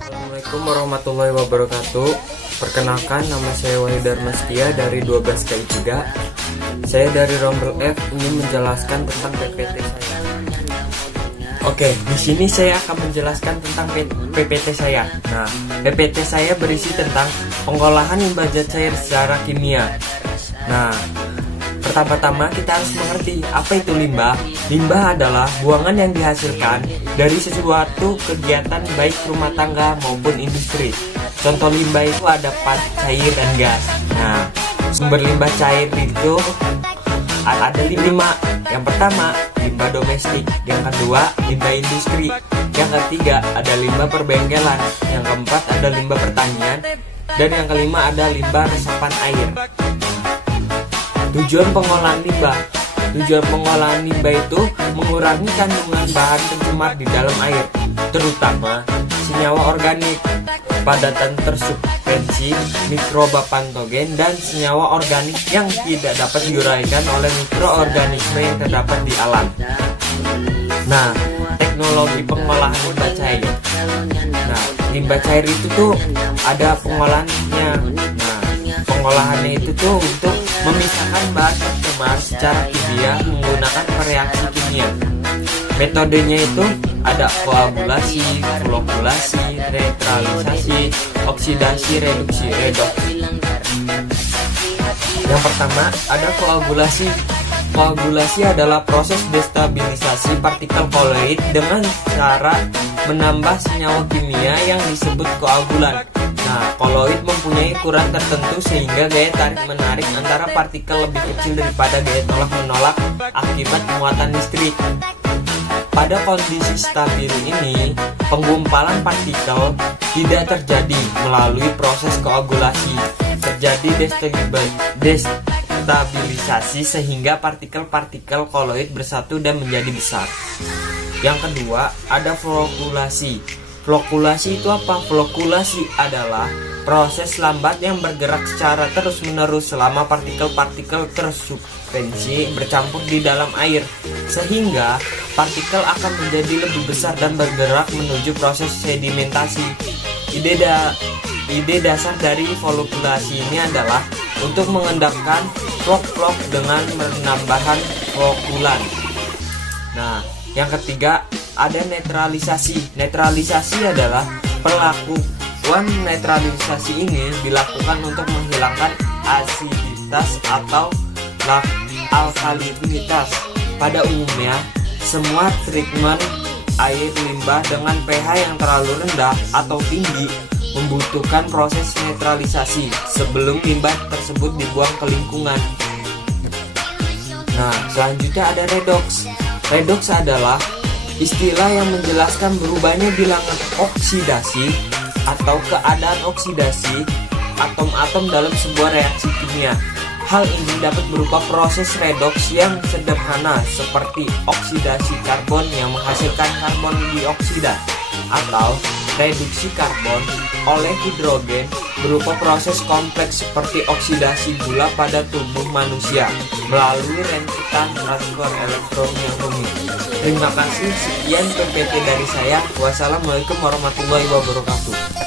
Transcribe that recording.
Assalamualaikum warahmatullahi wabarakatuh. Perkenalkan, nama saya Wahyu Darmastia dari 12KI3. Saya dari Rombel F ingin menjelaskan tentang PPT saya. Oke, di sini saya akan menjelaskan tentang PPT saya. Nah, PPT saya berisi tentang pengolahan limbah zat cair secara kimia. Nah, pertama-tama kita harus mengerti apa itu limbah. Limbah adalah buangan yang dihasilkan dari sesuatu kegiatan baik rumah tangga maupun industri. Contoh limbah itu ada cair dan gas. Nah, sumber limbah cair itu ada 5. Yang pertama, limbah domestik. Yang kedua, limbah industri. Yang ketiga, ada limbah perbengkelan. Yang keempat, ada limbah pertanian. Dan yang kelima, ada limbah resapan air. Tujuan pengolahan limbah. Tujuan pengolahan limbah itu mengurangi kandungan bahan pencemar di dalam air, terutama senyawa organik, padatan tersuspensi, mikroba patogen, dan senyawa organik yang tidak dapat diuraikan oleh mikroorganisme yang terdapat di alam. Nah, teknologi pengolahan limbah cair. Nah, limbah cair itu tuh ada pengolahannya. Nah, pengolahannya itu tuh untuk memisahkan bahan pencemar secara kimia menggunakan reaksi kimia. Metodenya itu ada koagulasi, flokulasi, neutralisasi, oksidasi, reduksi, redoks. Yang pertama ada koagulasi. Koagulasi adalah proses destabilisasi partikel koloid dengan cara menambah senyawa kimia yang disebut koagulan. Nah, koloid mempunyai ukuran tertentu sehingga gaya tarik-menarik antara partikel lebih kecil daripada gaya tolak-menolak akibat muatan listrik. Pada kondisi stabil ini, penggumpalan partikel tidak terjadi melalui proses koagulasi. Terjadi destabilisasi sehingga partikel-partikel koloid bersatu dan menjadi besar. Yang kedua, ada flokulasi. Flokulasi itu apa? Flokulasi adalah proses lambat yang bergerak secara terus-menerus selama partikel-partikel tersuspensi bercampur di dalam air, sehingga partikel akan menjadi lebih besar dan bergerak menuju proses sedimentasi. Ide dasar dari flokulasi ini adalah untuk mengendapkan flok-flok dengan penambahan flokulan. Nah, yang ketiga ada netralisasi. Netralisasi adalah perlakuan netralisasi ini dilakukan untuk menghilangkan asiditas atau alkalinitas. Pada umumnya, semua treatment air limbah dengan pH yang terlalu rendah atau tinggi membutuhkan proses netralisasi sebelum limbah tersebut dibuang ke lingkungan. Nah, selanjutnya ada redoks. Redoks adalah istilah yang menjelaskan berubahnya bilangan oksidasi atau keadaan oksidasi atom-atom dalam sebuah reaksi kimia. Hal ini dapat berupa proses redoks yang sederhana seperti oksidasi karbon yang menghasilkan karbon dioksida, atau reduksi karbon oleh hidrogen berupa proses kompleks seperti oksidasi gula pada tubuh manusia melalui rentetan transport elektron yang rumit. Terima kasih, sekian PPT dari saya. Wassalamualaikum warahmatullahi wabarakatuh.